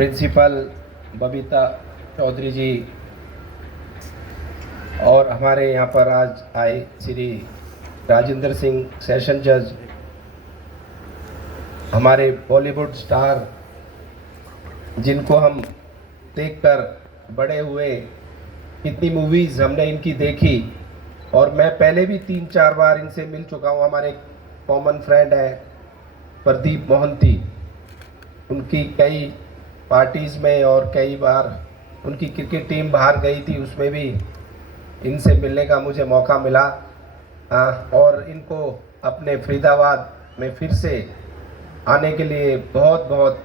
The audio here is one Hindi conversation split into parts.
प्रिंसिपल बबीता चौधरी जी और हमारे यहाँ पर आज आए श्री राजेंद्र सिंह सेशन जज, हमारे बॉलीवुड स्टार जिनको हम देखकर बड़े हुए, कितनी मूवीज़ हमने इनकी देखी और मैं पहले भी 3-4 बार इनसे मिल चुका हूँ। हमारे कॉमन फ्रेंड है प्रदीप मोहंती, उनकी कई पार्टीज़ में और कई बार उनकी क्रिकेट टीम बाहर गई थी, उसमें भी इनसे मिलने का मुझे मौका मिला। और इनको अपने फरीदाबाद में फिर से आने के लिए बहुत बहुत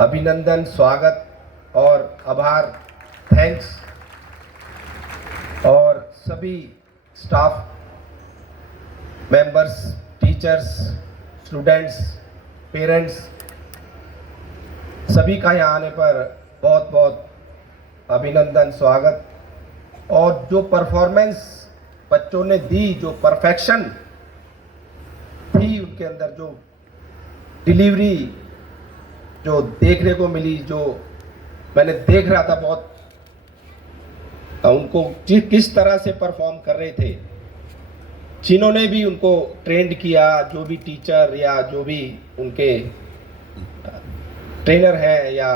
अभिनंदन, स्वागत और आभार, थैंक्स। और सभी staff members, teachers, students, parents, सभी का यहाँ आने पर बहुत बहुत अभिनंदन, स्वागत। और जो परफॉर्मेंस बच्चों ने दी, जो परफेक्शन थी उनके अंदर, जो डिलीवरी जो देखने को मिली, जो मैंने देख रहा था, बहुत उनको किस तरह से परफॉर्म कर रहे थे, जिन्होंने भी उनको ट्रेंड किया, जो भी टीचर या जो भी उनके ट्रेनर हैं या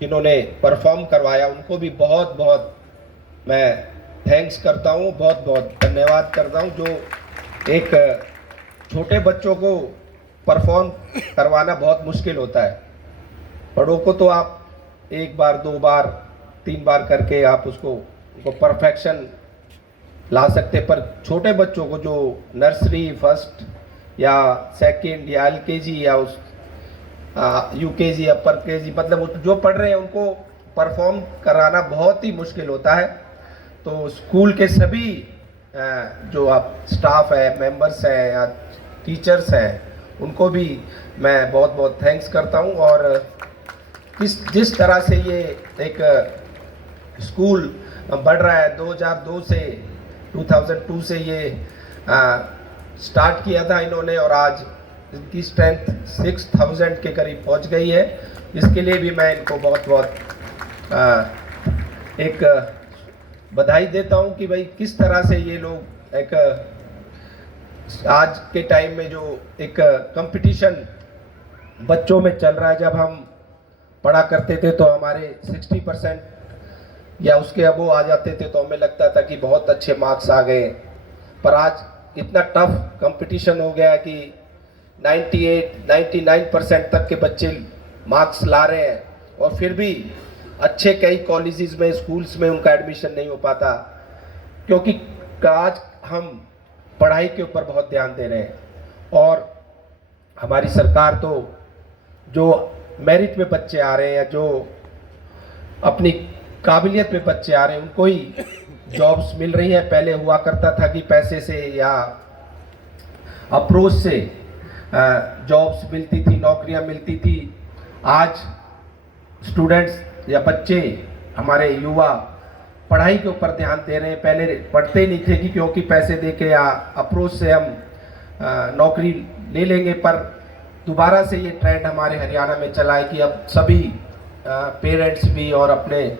जिन्होंने परफॉर्म करवाया, उनको भी बहुत बहुत मैं थैंक्स करता हूँ, बहुत बहुत धन्यवाद करता हूँ। जो एक छोटे बच्चों को परफॉर्म करवाना बहुत मुश्किल होता है। बड़ों को तो आप 1 बार 2 बार 3 बार करके आप उनको परफेक्शन ला सकते, पर छोटे बच्चों को जो नर्सरी फर्स्ट या सेकंड या एलकेजी या उस यूकेजी अपर केजी, मतलब जो पढ़ रहे हैं उनको परफॉर्म कराना बहुत ही मुश्किल होता है। तो स्कूल के सभी जो आप स्टाफ है, मेंबर्स हैं या टीचर्स हैं, उनको भी मैं बहुत बहुत थैंक्स करता हूं। और जिस तरह से ये एक स्कूल बढ़ रहा है, 2002 से 2002 से ये स्टार्ट किया था इन्होंने और आज इनकी स्ट्रेंथ 6000 के करीब पहुंच गई है। इसके लिए भी मैं इनको बहुत बहुत एक बधाई देता हूं कि भाई किस तरह से ये लोग एक आज के टाइम में जो एक कंपटीशन बच्चों में चल रहा है। जब हम पढ़ा करते थे तो हमारे 60% या उसके अबो आ जाते थे तो हमें लगता था कि बहुत अच्छे मार्क्स आ गए, पर आज इतना टफ कंपटीशन हो गया कि 98-99% तक के बच्चे मार्क्स ला रहे हैं और फिर भी अच्छे कई कॉलेजेस में, स्कूल्स में उनका एडमिशन नहीं हो पाता, क्योंकि आज हम पढ़ाई के ऊपर बहुत ध्यान दे रहे हैं। और हमारी सरकार तो जो मेरिट में बच्चे आ रहे हैं, जो अपनी काबिलियत में बच्चे आ रहे हैं, उनको ही जॉब्स मिल रही हैं। पहले हुआ करता था कि पैसे से या अप्रोच से जॉब्स मिलती थी, नौकरियां मिलती थी। आज स्टूडेंट्स या बच्चे, हमारे युवा पढ़ाई के ऊपर ध्यान दे रहे हैं। पहले पढ़ते ही नहीं थे कि क्योंकि पैसे दे के या अप्रोच से हम नौकरी ले लेंगे, पर दोबारा से ये ट्रेंड हमारे हरियाणा में चला है कि अब सभी पेरेंट्स भी और अपने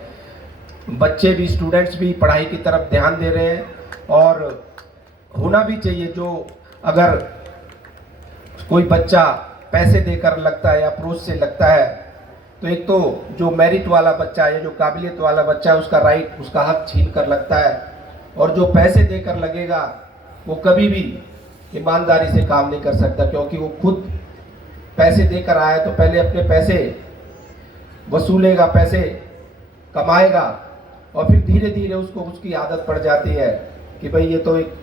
बच्चे भी, स्टूडेंट्स भी पढ़ाई की तरफ ध्यान दे रहे हैं। और होना भी चाहिए। जो अगर कोई बच्चा पैसे देकर लगता है या अप्रोच से लगता है, तो एक तो जो मेरिट वाला बच्चा है, जो काबिलियत वाला बच्चा है, उसका राइट, उसका हक छीन कर लगता है। और जो पैसे देकर लगेगा वो कभी भी ईमानदारी से काम नहीं कर सकता, क्योंकि वो खुद पैसे देकर आया तो पहले अपने पैसे वसूलेगा, पैसे कमाएगा और फिर धीरे धीरे उसको उसकी आदत पड़ जाती है कि भाई ये तो एक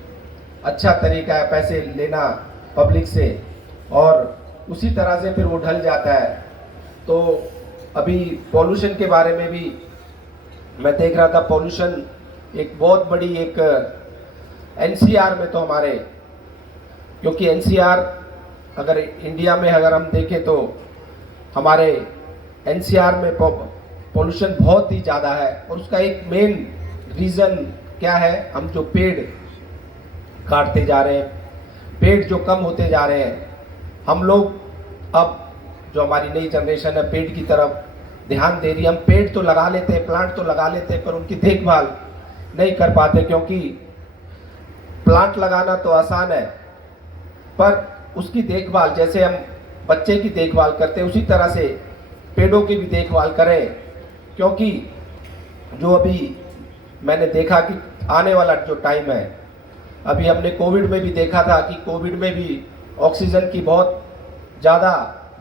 अच्छा तरीका है पैसे लेना पब्लिक से, और उसी तरह से फिर वो ढल जाता है। तो अभी पॉल्यूशन के बारे में भी मैं देख रहा था। पॉल्यूशन एक बहुत बड़ी एक एनसीआर में तो हमारे, क्योंकि एनसीआर अगर इंडिया में अगर हम देखें तो हमारे एनसीआर में पॉल्यूशन बहुत ही ज़्यादा है। और उसका एक मेन रीज़न क्या है? हम जो पेड़ काटते जा रहे हैं, पेड़ जो कम होते जा रहे हैं। हम लोग अब जो हमारी नई जनरेशन है पेड़ की तरफ ध्यान दे रही है। हम पेड़ तो लगा लेते हैं, प्लांट तो लगा लेते हैं, पर उनकी देखभाल नहीं कर पाते, क्योंकि प्लांट लगाना तो आसान है, पर उसकी देखभाल जैसे हम बच्चे की देखभाल करते हैं उसी तरह से पेड़ों की भी देखभाल करें। क्योंकि जो अभी मैंने देखा कि आने वाला जो टाइम है, अभी हमने कोविड में भी देखा था कि कोविड में भी ऑक्सीजन की बहुत ज़्यादा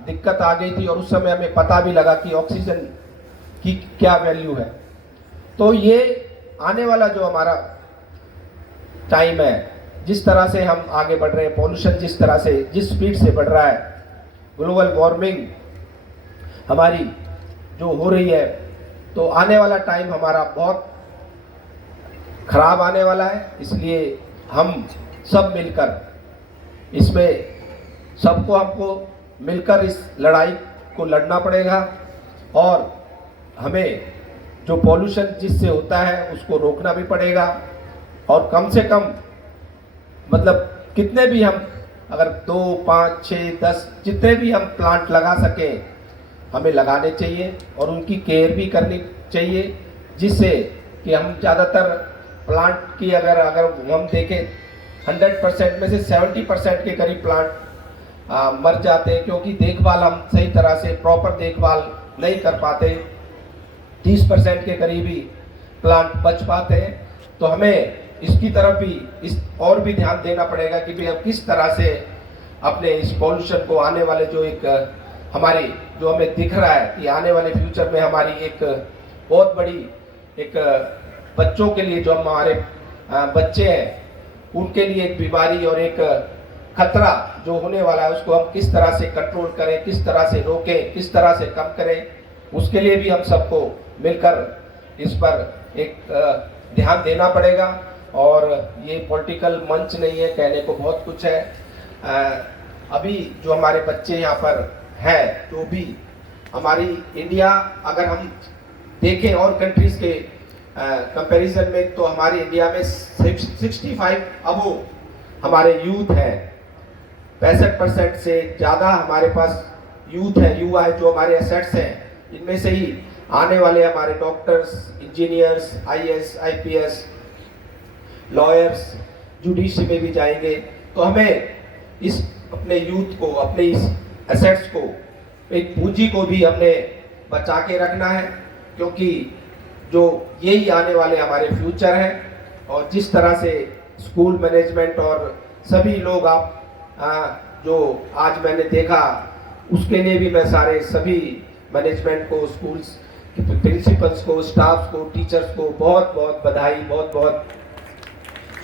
दिक्कत आ गई थी, और उस समय हमें पता भी लगा कि ऑक्सीजन की क्या वैल्यू है। तो ये आने वाला जो हमारा टाइम है, जिस तरह से हम आगे बढ़ रहे हैं, पॉल्यूशन जिस तरह से जिस स्पीड से बढ़ रहा है, ग्लोबल वार्मिंग हमारी जो हो रही है, तो आने वाला टाइम हमारा बहुत खराब आने वाला है। इसलिए हम सब मिलकर इसमें सबको हमको मिलकर इस लड़ाई को लड़ना पड़ेगा, और हमें जो पॉल्यूशन जिससे होता है उसको रोकना भी पड़ेगा। और कम से कम मतलब कितने भी हम अगर 2, 5, 6, 10 जितने भी हम प्लांट लगा सकें हमें लगाने चाहिए, और उनकी केयर भी करनी चाहिए, जिससे कि हम ज़्यादातर प्लांट की अगर हम देखें 100% में से 70% के करीब प्लांट मर जाते हैं, क्योंकि देखभाल हम सही तरह से प्रॉपर देखभाल नहीं कर पाते। 30% के करीब ही प्लांट बच पाते हैं। तो हमें इसकी तरफ भी इस और भी ध्यान देना पड़ेगा कि भाई अब किस तरह से अपने इस पॉल्यूशन को आने वाले जो एक हमारी जो हमें दिख रहा है कि आने वाले फ्यूचर में हमारी एक बहुत बड़ी एक बच्चों के लिए जो हमारे बच्चे हैं उनके लिए एक बीमारी और एक खतरा जो होने वाला है, उसको हम किस तरह से कंट्रोल करें, किस तरह से रोकें, किस तरह से कम करें, उसके लिए भी हम सबको मिलकर इस पर एक ध्यान देना पड़ेगा। और ये पॉलिटिकल मंच नहीं है, कहने को बहुत कुछ है। अभी जो हमारे बच्चे यहाँ पर हैं, जो भी हमारी इंडिया अगर हम देखें और कंट्रीज के कंपैरिजन में, तो हमारे इंडिया में 65 अबो हमारे यूथ हैं। 65% से ज़्यादा हमारे पास यूथ है, युवा है, जो हमारे एसेट्स हैं। इनमें से ही आने वाले हमारे doctors, engineers, IAS, IPS, lawyers, judiciary में भी जाएंगे। तो हमें इस अपने यूथ को, अपने इस एसेट्स को, एक पूंजी को भी हमने बचा के रखना है, क्योंकि जो यही आने वाले हमारे फ्यूचर हैं। और जिस तरह से स्कूल मैनेजमेंट और सभी लोग जो आज मैंने देखा, उसके लिए भी मैं सारे सभी मैनेजमेंट को, स्कूल्स प्रिंसिपल्स को, स्टाफ को, टीचर्स को बहुत बहुत बधाई, बहुत बहुत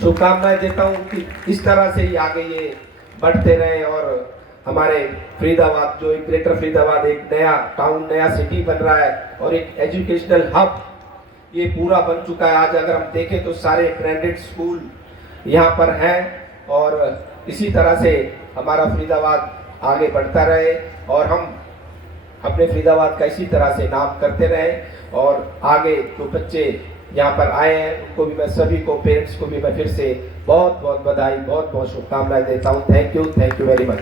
शुभकामनाएं देता हूँ कि इस तरह से ही आगे ये बढ़ते रहे, और हमारे फरीदाबाद जो एक ग्रेटर फरीदाबाद एक नया टाउन, नया सिटी बन रहा है, और एक एजुकेशनल हब ये पूरा बन चुका है। आज अगर हम देखें तो सारे ब्रांडेड स्कूल यहाँ पर हैं, और इसी तरह से हमारा फरीदाबाद आगे बढ़ता रहे, और हम अपने फरीदाबाद का इसी तरह से नाम करते रहें। और आगे जो बच्चे यहाँ पर आए हैं उनको भी मैं, सभी को, पेरेंट्स को भी मैं फिर से बहुत बहुत बधाई, बहुत बहुत शुभकामनाएं देता हूँ। Thank you very much.